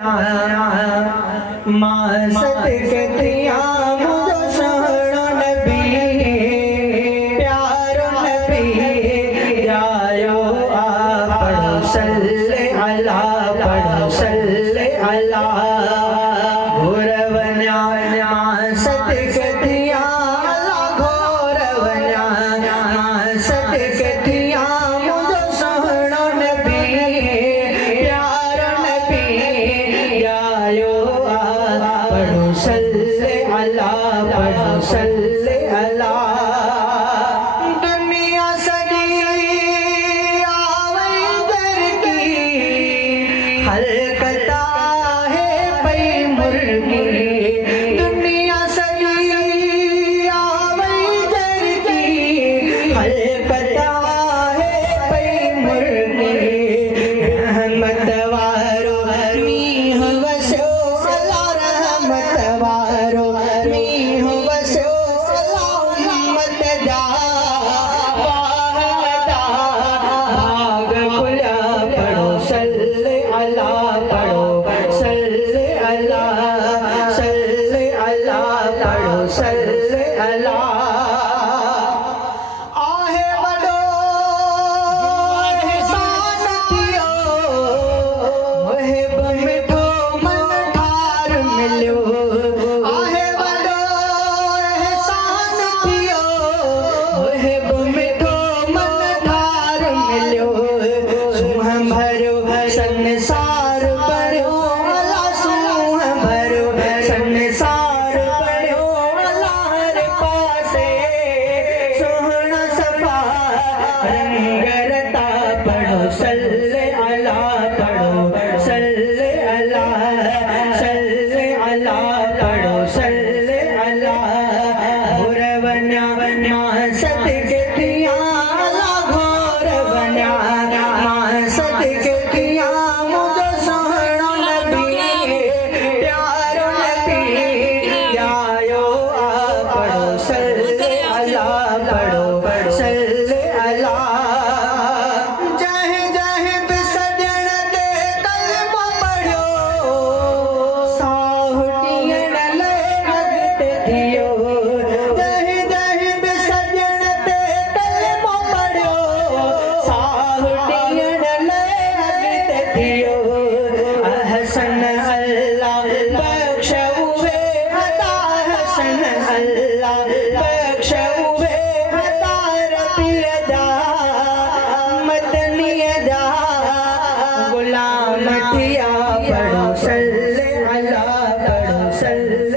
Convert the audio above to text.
माँ सदकतिया मुझो सोहणो नबी प्यारो नबी जायो आ पढ़ो सल्ले अला पढ़ो सल्ले अला घोरवन्या माँ सदकतिया अला घोरवन्या माँ सदकतिया मुझो सोहणो नबी प्यारो नबी जायो पढ़ो सल्ले अला पढ़ो सल्ले अला दुनिया सजी आवई दर की हलकता है पई मुर्गी दुनिया सजी आवई दर की हलकता है पई मुर्गी रहमत वारो मीह वसो अला रहमत वारो मीह वसो अला उम्मत जा वाहदा भाग खुला पढ़ो सल्ले अला पढ़ो सल्ले अला पढ़ो सल्ले अला आहे वडो एहसान थियो मुहिब मिठो मन ठार मिलियो आहे वडो एहसान थियो मुहिब मिठो मन ठार मिलियो सूंह भरियो संसार पढ़ियो अला सूंह भरियो संसार पढ़ियो अला हर पासे सोहणा सफा रंग रता पढ़ो सल्ले अला पढ़ो सल्ले अला पढ़ो सल्ले अला घोरवन्या माँ सदकतिया अला घोरवन्या माँ सदकतिया मुझो सोहणो नबी प्यारो नबी जायो आ पढ़ो सल्ले अला पढ़ो सल्ले अला जहे जहे बिसजण ते कलमो पढ़ियो साहुटियण ले अॻिते थियो जहे जहे बिसजण ते कलमो पढ़ियो साहुटियण ले अॻिते थियो अहसन अल्लाह बख्श उहे अता हसन अल्लाह बख्श उहे अता रबिय जा मदनीय जा गुलाम थिया पढ़ो सल्ले अला पढ़ो सल्ले